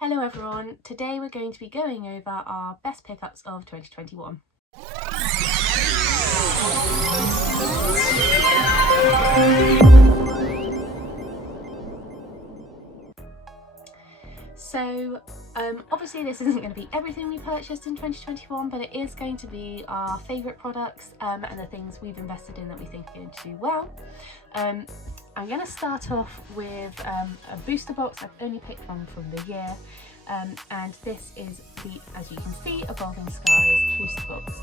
Hello everyone, today we're going to be going over our best pickups of 2021. So obviously this isn't going to be everything we purchased in 2021, but it is going to be our favourite products and the things we've invested in that we think are going to do well. I'm going to start off with a booster box. I've only picked one from the year, and this is the, as you can see, Evolving Skies booster box.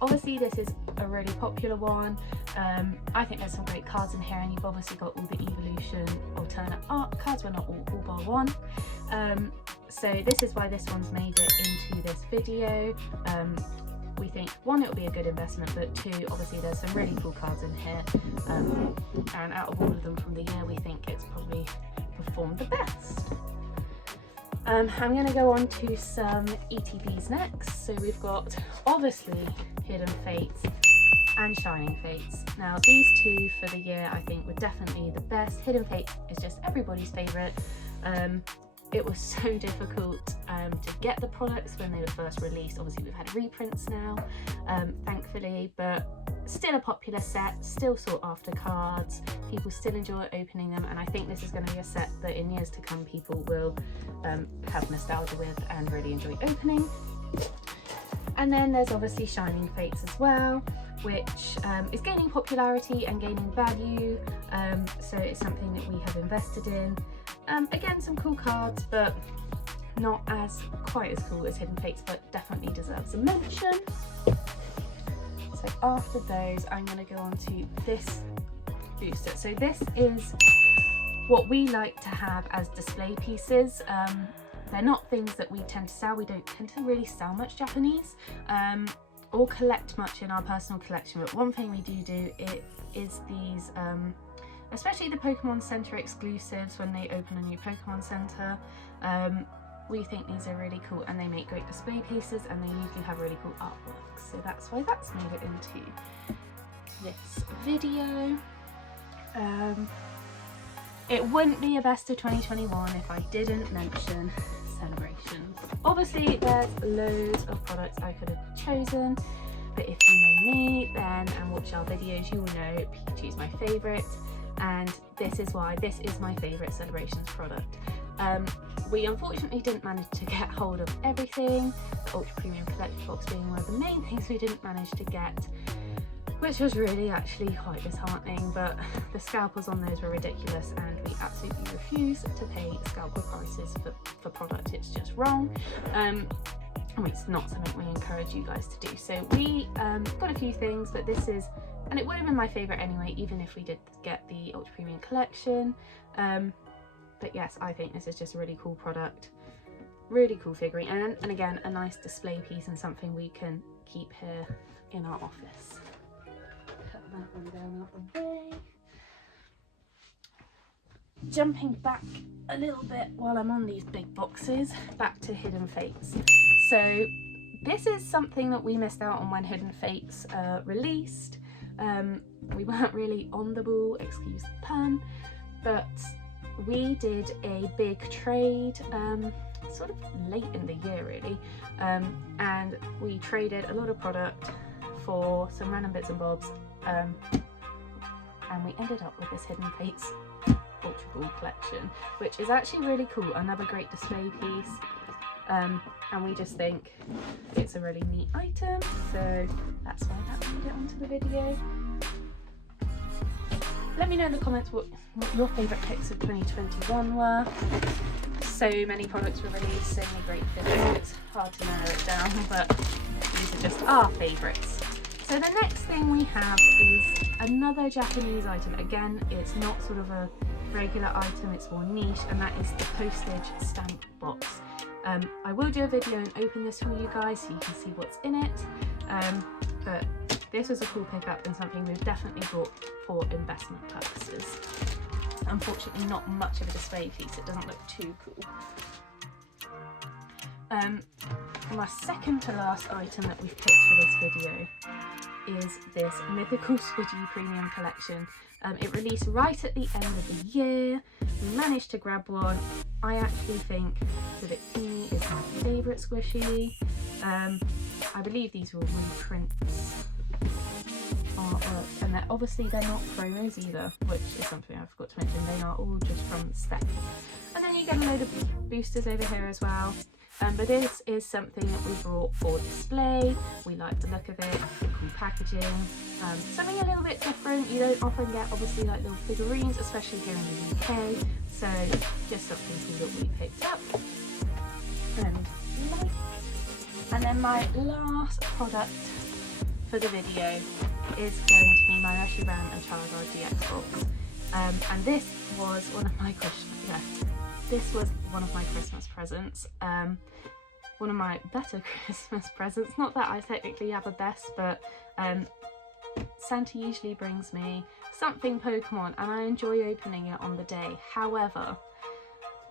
Obviously this is a really popular one. I think there's some great cards in here, and you've obviously got all the Evolution alternate art cards, well not all bar one. So this is why this one's made it into this video. We think, one, it'll be a good investment, but two, obviously there's some really cool cards in here, and out of all of them from the year, we think it's probably performed the best. I'm going to go on to some ETBs next. So we've got, obviously, Hidden Fates and Shining Fates. Now these two for the year I think were definitely the best. Hidden Fates is just everybody's favourite. It was so difficult to get the products when they were first released. Obviously we've had reprints now, thankfully, but still a popular set, still sought after cards, people still enjoy opening them, and I think this is going to be a set that in years to come people will have nostalgia with and really enjoy opening. And then there's obviously Shining Fates as well, which is gaining popularity and gaining value, so it's something that we have invested in. Again, some cool cards, but not quite as cool as Hidden Fates, but definitely deserves a mention. So after those, I'm going to go on to this booster. So this is what we like to have as display pieces. They're not things that we tend to sell. We don't tend to really sell much Japanese or collect much in our personal collection, but one thing we do is these especially the Pokemon Center exclusives when they open a new Pokemon Center. We think these are really cool, and they make great display pieces, and they usually have really cool artwork, so that's why that's made it into this video. It wouldn't be a best of 2021 if I didn't mention celebrations. Obviously there's loads of products I could have chosen, but if you know me then and watch our videos, you will know Pikachu's my favourite, and this is why this is my favourite celebrations product. We unfortunately didn't manage to get hold of everything, the Ultra Premium Collector Box being one of the main things we didn't manage to get, which was really actually quite disheartening, but the scalpers on those were ridiculous and we absolutely refuse to pay scalper prices for product. It's just wrong. I mean, it's not something we encourage you guys to do. So we got a few things, but this is, and it would have been my favourite anyway, even if we did get the Ultra Premium Collection. But yes, I think this is just a really cool product, really cool figurine, and again, a nice display piece and something we can keep here in our office. Put that one down out the way. Jumping back a little bit while I'm on these big boxes, back to Hidden Fates. So this is something that we missed out on when Hidden Fates released. We weren't really on the ball, excuse the pun, but we did a big trade sort of late in the year really, and we traded a lot of product for some random bits and bobs, and we ended up with this Hidden Fates Ultra Ball collection, which is actually really cool, another great display piece, and we just think it's a really neat item, so that's why that made it onto the video. Let me know in the comments what your favourite picks of 2021 were. So many products were released, so many great figures, it's hard to narrow it down, but these are just our favourites. So the next thing we have is another Japanese item. Again, it's not sort of a regular item, it's more niche, and that is the Postage Stamp Box. I will do a video and open this for you guys so you can see what's in it, but this was a cool pickup and something we've definitely bought for investment purposes. Unfortunately not much of a display piece, it doesn't look too cool. My second to last item that we've picked for this video is this Mythical Squidgy Premium Collection. It released right at the end of the year. We managed to grab one. I actually think that it is my favourite squishy. I believe these were reprints artwork, and they're not promos either, which is something I forgot to mention. They are all just from specs. And then you get a load of boosters over here as well. But this is something that we brought for display. We like the look of it, cool packaging, something a little bit different. You don't often get obviously like little figurines, especially here in the UK, so just something cool that we picked up and like. And then my last product for the video is going to be my Rushy Brown and Charizard GX box, and this was one of my Christmas presents, one of my better Christmas presents. Not that I technically have a best, but Santa usually brings me something Pokemon and I enjoy opening it on the day. However,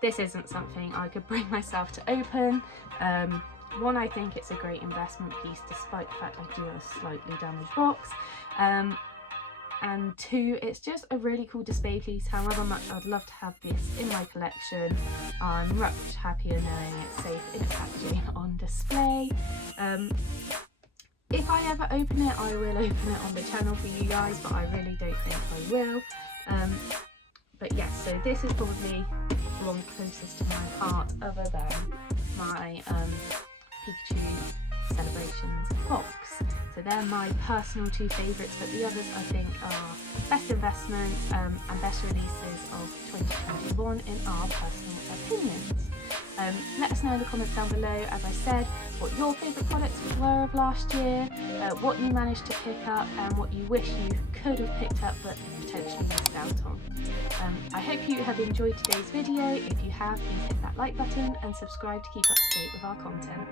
this isn't something I could bring myself to open. One, I think it's a great investment piece despite the fact I do have a slightly damaged box. And two, it's just a really cool display piece. However much I'd love to have this in my collection, I'm much happier knowing it's safe in its packaging on display. If I ever open it, I will open it on the channel for you guys, but I really don't think I will. But yes, so this is probably the one closest to my heart other than my Pikachu Celebrations box. So they're my personal two favourites, but the others I think are best investments and best releases of 2021 in our personal opinions. Let us know in the comments down below, as I said, what your favourite products were of last year, what you managed to pick up and what you wish you could have picked up but potentially missed out on. I hope you have enjoyed today's video. If you have, please hit that like button and subscribe to keep up to date with our content.